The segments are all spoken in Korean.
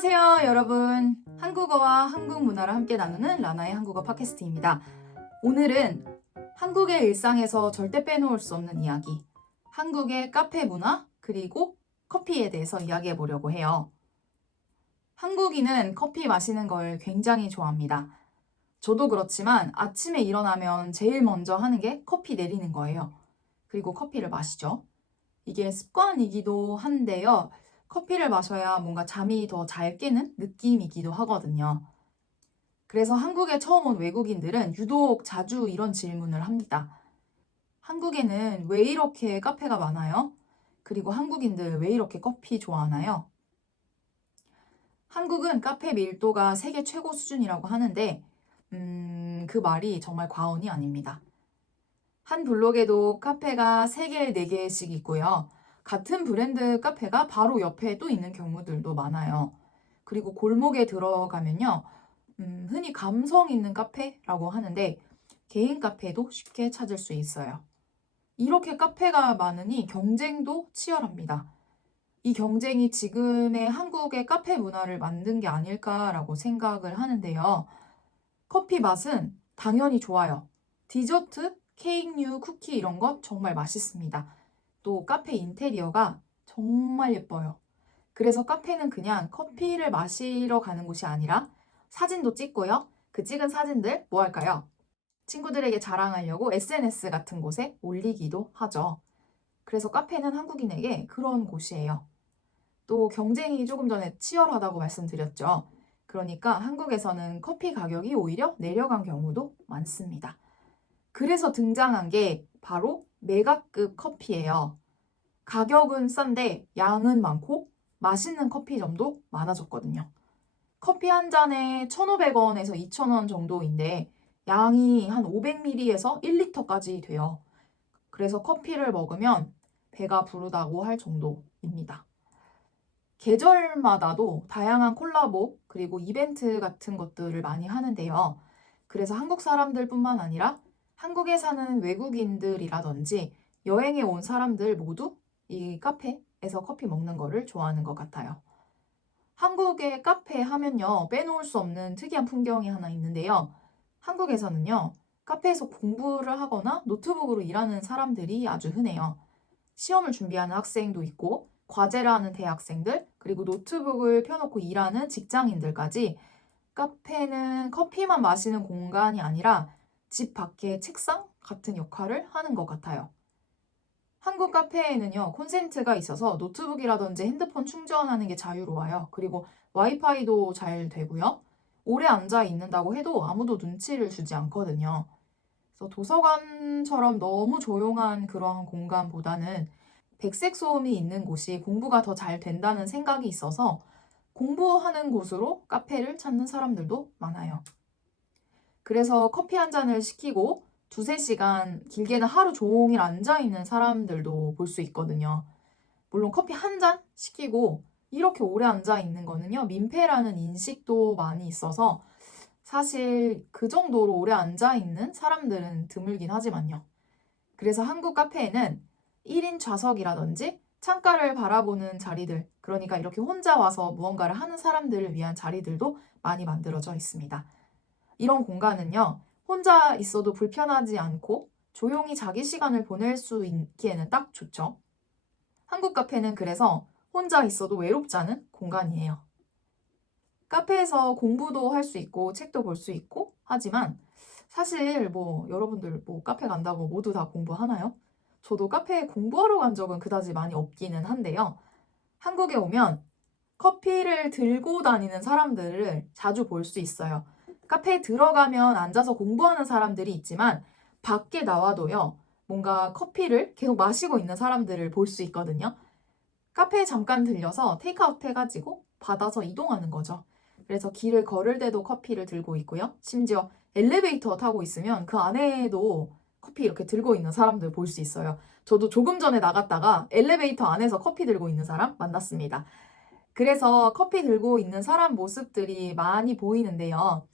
안녕하세요, 여러분. 한국어와 한국 문화를 함께 나누는 라나의 한국어 팟캐스트입니다. 오늘은 한국의 일상에서 절대 빼놓을 수 없는 이야기, 한국의 카페 문화, 그리고 커피에 대해서 이야기해 보려고 해요. 한국인은 커피 마시는 걸 굉장히 좋아합니다. 저도 그렇지만 아침에 일어나면 제일 먼저 하는 게 커피 내리는 거예요. 그리고 커피를 마시죠. 이게 습관이기도 한데요. 커피를 마셔야 뭔가 잠이 더 잘 깨는 느낌이기도 하거든요. 그래서 한국에 처음 온 외국인들은 유독 자주 이런 질문을 합니다. 한국에는 왜 이렇게 카페가 많아요? 그리고 한국인들 왜 이렇게 커피 좋아하나요? 한국은 카페 밀도가 세계 최고 수준이라고 하는데, 그 말이 정말 과언이 아닙니다. 한 블록에도 카페가 3개, 4개씩 있고요. 같은 브랜드 카페가 바로 옆에 또 있는 경우들도 많아요. 그리고 골목에 들어가면요. 흔히 감성 있는 카페라고 하는데 개인 카페도 쉽게 찾을 수 있어요. 이렇게 카페가 많으니 경쟁도 치열합니다. 이 경쟁이 지금의 한국의 카페 문화를 만든 게 아닐까라고 생각을 하는데요. 커피 맛은 당연히 좋아요. 디저트, 케이크류, 쿠키 이런 것 정말 맛있습니다. 또 카페 인테리어가 정말 예뻐요. 그래서 카페는 그냥 커피를 마시러 가는 곳이 아니라 사진도 찍고요. 그 찍은 사진들 뭐 할까요? 친구들에게 자랑하려고 SNS 같은 곳에 올리기도 하죠. 그래서 카페는 한국인에게 그런 곳이에요. 또 경쟁이 조금 전에 치열하다고 말씀드렸죠. 그러니까 한국에서는 커피 가격이 오히려 내려간 경우도 많습니다. 그래서 등장한 게 바로 메가급 커피예요. 가격은 싼데 양은 많고 맛있는 커피점도 많아졌거든요. 커피 한 잔에 1,500원에서 2,000원 정도인데 양이 한 500ml에서 1리터까지 돼요. 그래서 커피를 먹으면 배가 부르다고 할 정도입니다. 계절마다도 다양한 콜라보 그리고 이벤트 같은 것들을 많이 하는데요. 그래서 한국 사람들뿐만 아니라 한국에 사는 외국인들이라든지 여행에 온 사람들 모두 이 카페에서 커피 먹는 거를 좋아하는 것 같아요. 한국의 카페 하면요, 빼놓을 수 없는 특이한 풍경이 하나 있는데요. 한국에서는요, 카페에서 공부를 하거나 노트북으로 일하는 사람들이 아주 흔해요. 시험을 준비하는 학생도 있고, 과제를 하는 대학생들, 그리고 노트북을 펴놓고 일하는 직장인들까지 카페는 커피만 마시는 공간이 아니라 집 밖의 책상 같은 역할을 하는 것 같아요. 한국 카페에는요, 콘센트가 있어서 노트북이라든지 핸드폰 충전하는 게 자유로워요. 그리고 와이파이도 잘 되고요. 오래 앉아 있는다고 해도 아무도 눈치를 주지 않거든요. 그래서 도서관처럼 너무 조용한 그러한 공간보다는 백색 소음이 있는 곳이 공부가 더 잘 된다는 생각이 있어서 공부하는 곳으로 카페를 찾는 사람들도 많아요. 그래서 커피 한 잔을 시키고 두세 시간, 길게는 하루 종일 앉아있는 사람들도 볼 수 있거든요. 물론 커피 한 잔 시키고 이렇게 오래 앉아있는 거는요, 민폐라는 인식도 많이 있어서 사실 그 정도로 오래 앉아있는 사람들은 드물긴 하지만요. 그래서 한국 카페에는 1인 좌석이라든지 창가를 바라보는 자리들, 그러니까 이렇게 혼자 와서 무언가를 하는 사람들을 위한 자리들도 많이 만들어져 있습니다. 이런 공간은요, 혼자 있어도 불편하지 않고 조용히 자기 시간을 보낼 수 있기에는 딱 좋죠. 한국 카페는 그래서 혼자 있어도 외롭지 않은 공간이에요. 카페에서 공부도 할 수 있고 책도 볼 수 있고 하지만 사실 여러분들 카페 간다고 모두 다 공부하나요? 저도 카페에 공부하러 간 적은 그다지 많이 없기는 한데요. 한국에 오면 커피를 들고 다니는 사람들을 자주 볼 수 있어요. 카페에 들어가면 앉아서 공부하는 사람들이 있지만 밖에 나와도요, 뭔가 커피를 계속 마시고 있는 사람들을 볼 수 있거든요. 카페에 잠깐 들려서 테이크아웃 해가지고 받아서 이동하는 거죠. 그래서 길을 걸을 때도 커피를 들고 있고요. 심지어 엘리베이터 타고 있으면 그 안에도 커피 이렇게 들고 있는 사람들 볼 수 있어요. 저도 조금 전에 나갔다가 엘리베이터 안에서 커피 들고 있는 사람 만났습니다. 그래서 커피 들고 있는 사람 모습들이 많이 보이는데요.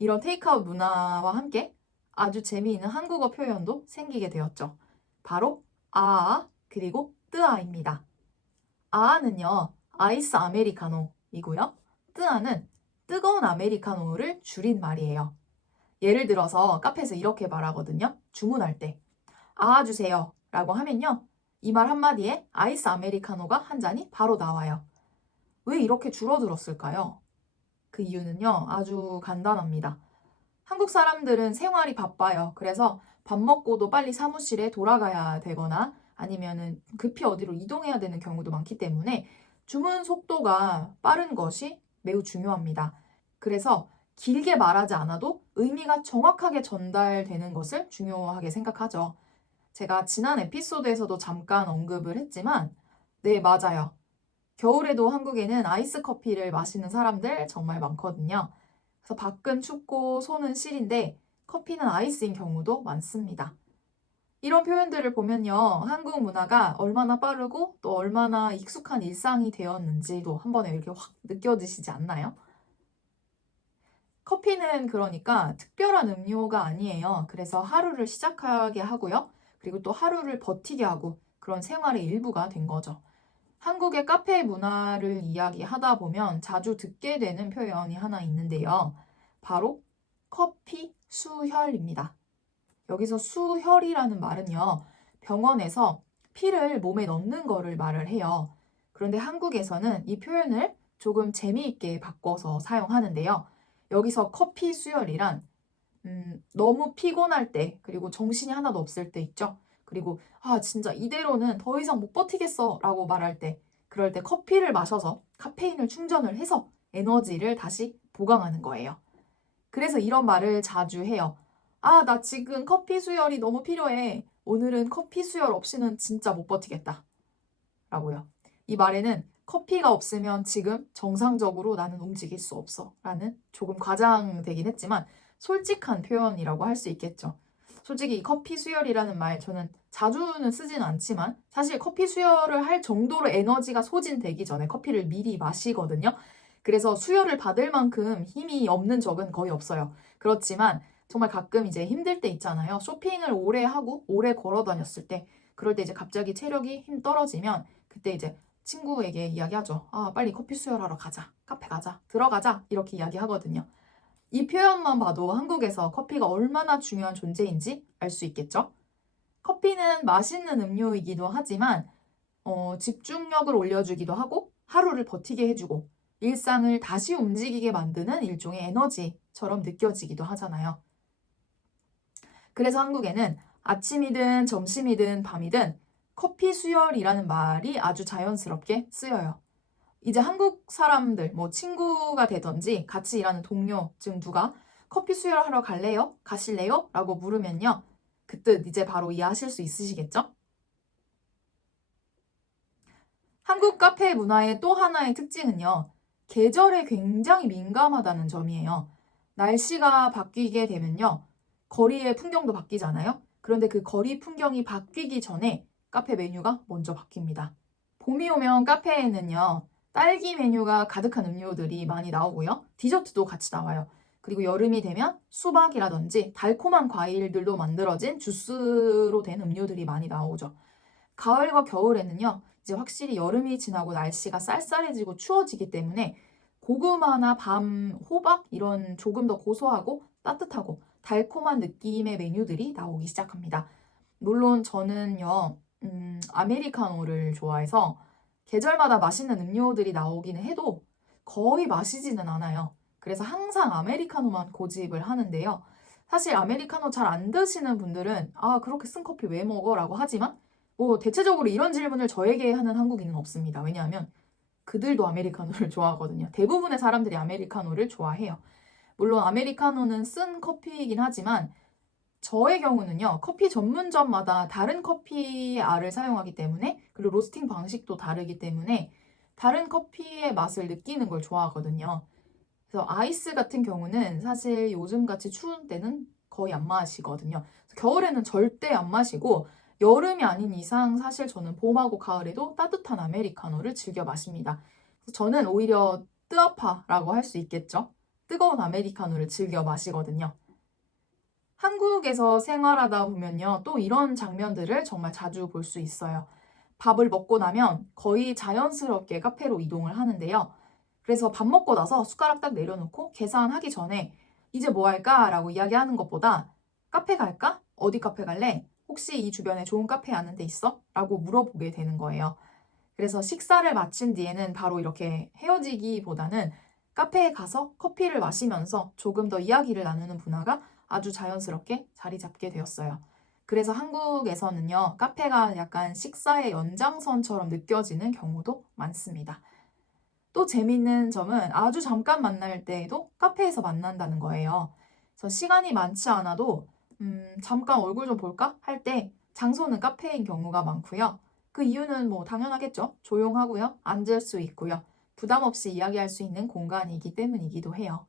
이런 테이크아웃 문화와 함께 아주 재미있는 한국어 표현도 생기게 되었죠. 바로 아 그리고 뜨아입니다. 아는요, 아이스 아메리카노이고요. 뜨아는 뜨거운 아메리카노를 줄인 말이에요. 예를 들어서 카페에서 이렇게 말하거든요. 주문할 때 아 주세요 라고 하면요. 이 말 한마디에 아이스 아메리카노가 한 잔이 바로 나와요. 왜 이렇게 줄어들었을까요? 그 이유는요. 아주 간단합니다. 한국 사람들은 생활이 바빠요. 그래서 밥 먹고도 빨리 사무실에 돌아가야 되거나 아니면은 급히 어디로 이동해야 되는 경우도 많기 때문에 주문 속도가 빠른 것이 매우 중요합니다. 그래서 길게 말하지 않아도 의미가 정확하게 전달되는 것을 중요하게 생각하죠. 제가 지난 에피소드에서도 잠깐 언급을 했지만, 네, 맞아요. 겨울에도 한국에는 아이스 커피를 마시는 사람들 정말 많거든요. 그래서 밖은 춥고 손은 시린데 커피는 아이스인 경우도 많습니다. 이런 표현들을 보면요. 한국 문화가 얼마나 빠르고 또 얼마나 익숙한 일상이 되었는지도 한 번에 이렇게 확 느껴지시지 않나요? 커피는 그러니까 특별한 음료가 아니에요. 그래서 하루를 시작하게 하고요. 그리고 또 하루를 버티게 하고 그런 생활의 일부가 된 거죠. 한국의 카페 문화를 이야기하다 보면 자주 듣게 되는 표현이 하나 있는데요. 바로 커피 수혈입니다. 여기서 수혈이라는 말은요. 병원에서 피를 몸에 넣는 거를 말을 해요. 그런데 한국에서는 이 표현을 조금 재미있게 바꿔서 사용하는데요. 여기서 커피 수혈이란 너무 피곤할 때 그리고 정신이 하나도 없을 때 있죠. 그리고 아 진짜 이대로는 더 이상 못 버티겠어 라고 말할 때 그럴 때 커피를 마셔서 카페인을 충전을 해서 에너지를 다시 보강하는 거예요. 그래서 이런 말을 자주 해요. 아, 나 지금 커피 수혈이 너무 필요해. 오늘은 커피 수혈 없이는 진짜 못 버티겠다. 라고요. 이 말에는 커피가 없으면 지금 정상적으로 나는 움직일 수 없어. 라는 조금 과장되긴 했지만 솔직한 표현이라고 할 수 있겠죠. 솔직히 이 커피 수혈이라는 말 저는 자주는 쓰지는 않지만 사실 커피 수혈을 할 정도로 에너지가 소진되기 전에 커피를 미리 마시거든요. 그래서 수혈을 받을 만큼 힘이 없는 적은 거의 없어요. 그렇지만 정말 가끔 이제 힘들 때 있잖아요. 쇼핑을 오래 하고 오래 걸어 다녔을 때 그럴 때 이제 갑자기 체력이 힘 떨어지면 그때 이제 친구에게 이야기하죠. 아, 빨리 커피 수혈하러 가자. 카페 가자. 들어가자. 이렇게 이야기하거든요. 이 표현만 봐도 한국에서 커피가 얼마나 중요한 존재인지 알 수 있겠죠? 커피는 맛있는 음료이기도 하지만 집중력을 올려주기도 하고 하루를 버티게 해주고 일상을 다시 움직이게 만드는 일종의 에너지처럼 느껴지기도 하잖아요. 그래서 한국에는 아침이든 점심이든 밤이든 커피 수혈이라는 말이 아주 자연스럽게 쓰여요. 이제 한국 사람들, 뭐 친구가 되든지 같이 일하는 동료 중 누가 커피 수혈하러 갈래요? 가실래요? 라고 물으면요. 그 뜻 이제 바로 이해하실 수 있으시겠죠? 한국 카페 문화의 또 하나의 특징은요. 계절에 굉장히 민감하다는 점이에요. 날씨가 바뀌게 되면요. 거리의 풍경도 바뀌잖아요. 그런데 그 거리 풍경이 바뀌기 전에 카페 메뉴가 먼저 바뀝니다. 봄이 오면 카페에는요. 딸기 메뉴가 가득한 음료들이 많이 나오고요. 디저트도 같이 나와요. 그리고 여름이 되면 수박이라든지 달콤한 과일들로 만들어진 주스로 된 음료들이 많이 나오죠. 가을과 겨울에는요, 이제 확실히 여름이 지나고 날씨가 쌀쌀해지고 추워지기 때문에 고구마나 밤, 호박 이런 조금 더 고소하고 따뜻하고 달콤한 느낌의 메뉴들이 나오기 시작합니다. 물론 저는요, 아메리카노를 좋아해서 계절마다 맛있는 음료들이 나오기는 해도 거의 마시지는 않아요. 그래서 항상 아메리카노만 고집을 하는데요. 사실 아메리카노 잘 안 드시는 분들은 아, 그렇게 쓴 커피 왜 먹어? 라고 하지만 뭐 대체적으로 이런 질문을 저에게 하는 한국인은 없습니다. 왜냐하면 그들도 아메리카노를 좋아하거든요. 대부분의 사람들이 아메리카노를 좋아해요. 물론 아메리카노는 쓴 커피이긴 하지만 저의 경우는요. 커피 전문점마다 다른 커피의 알을 사용하기 때문에 그리고 로스팅 방식도 다르기 때문에 다른 커피의 맛을 느끼는 걸 좋아하거든요. 그래서 아이스 같은 경우는 사실 요즘같이 추운 때는 거의 안 마시거든요. 겨울에는 절대 안 마시고 여름이 아닌 이상 사실 저는 봄하고 가을에도 따뜻한 아메리카노를 즐겨 마십니다. 저는 오히려 뜨아파라고 할 수 있겠죠. 뜨거운 아메리카노를 즐겨 마시거든요. 한국에서 생활하다 보면요. 또 이런 장면들을 정말 자주 볼 수 있어요. 밥을 먹고 나면 거의 자연스럽게 카페로 이동을 하는데요. 그래서 밥 먹고 나서 숟가락 딱 내려놓고 계산하기 전에 이제 뭐 할까? 라고 이야기하는 것보다 카페 갈까? 어디 카페 갈래? 혹시 이 주변에 좋은 카페 아는 데 있어? 라고 물어보게 되는 거예요. 그래서 식사를 마친 뒤에는 바로 이렇게 헤어지기보다는 카페에 가서 커피를 마시면서 조금 더 이야기를 나누는 문화가 아주 자연스럽게 자리 잡게 되었어요. 그래서 한국에서는요, 카페가 약간 식사의 연장선처럼 느껴지는 경우도 많습니다. 또 재밌는 점은 아주 잠깐 만날 때에도 카페에서 만난다는 거예요. 그래서 시간이 많지 않아도 잠깐 얼굴 좀 볼까? 할 때 장소는 카페인 경우가 많고요. 그 이유는 뭐 당연하겠죠. 조용하고요. 앉을 수 있고요. 부담 없이 이야기할 수 있는 공간이기 때문이기도 해요.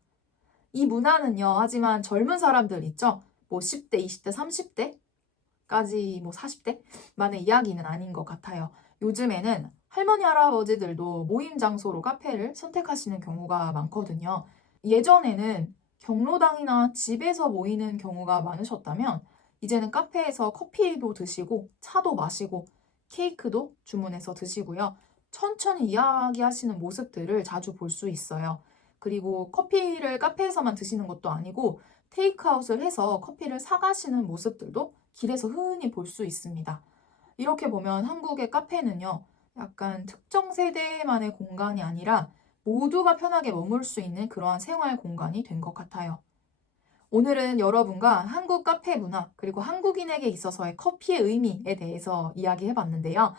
이 문화는요, 하지만 젊은 사람들 있죠? 뭐 10대, 20대, 30대까지 뭐 40대만의 이야기는 아닌 것 같아요. 요즘에는 할머니, 할아버지들도 모임 장소로 카페를 선택하시는 경우가 많거든요. 예전에는 경로당이나 집에서 모이는 경우가 많으셨다면, 이제는 카페에서 커피도 드시고, 차도 마시고, 케이크도 주문해서 드시고요. 천천히 이야기하시는 모습들을 자주 볼 수 있어요. 그리고 커피를 카페에서만 드시는 것도 아니고, 테이크아웃을 해서 커피를 사가시는 모습들도 길에서 흔히 볼 수 있습니다. 이렇게 보면 한국의 카페는요, 약간 특정 세대만의 공간이 아니라 모두가 편하게 머물 수 있는 그러한 생활 공간이 된 것 같아요. 오늘은 여러분과 한국 카페 문화, 그리고 한국인에게 있어서의 커피의 의미에 대해서 이야기해 봤는데요.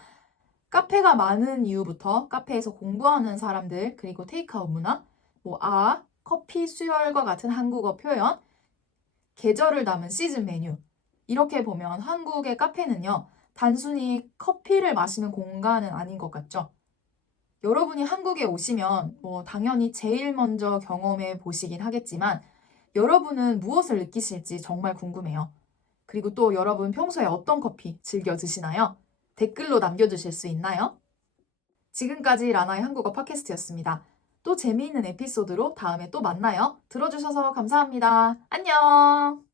카페가 많은 이유부터 카페에서 공부하는 사람들, 그리고 테이크아웃 문화, 커피 수혈과 같은 한국어 표현, 계절을 담은 시즌 메뉴. 이렇게 보면 한국의 카페는요, 단순히 커피를 마시는 공간은 아닌 것 같죠? 여러분이 한국에 오시면 당연히 제일 먼저 경험해 보시긴 하겠지만 여러분은 무엇을 느끼실지 정말 궁금해요. 그리고 또 여러분 평소에 어떤 커피 즐겨 드시나요? 댓글로 남겨주실 수 있나요? 지금까지 라나의 한국어 팟캐스트였습니다. 또 재미있는 에피소드로 다음에 또 만나요. 들어주셔서 감사합니다. 안녕!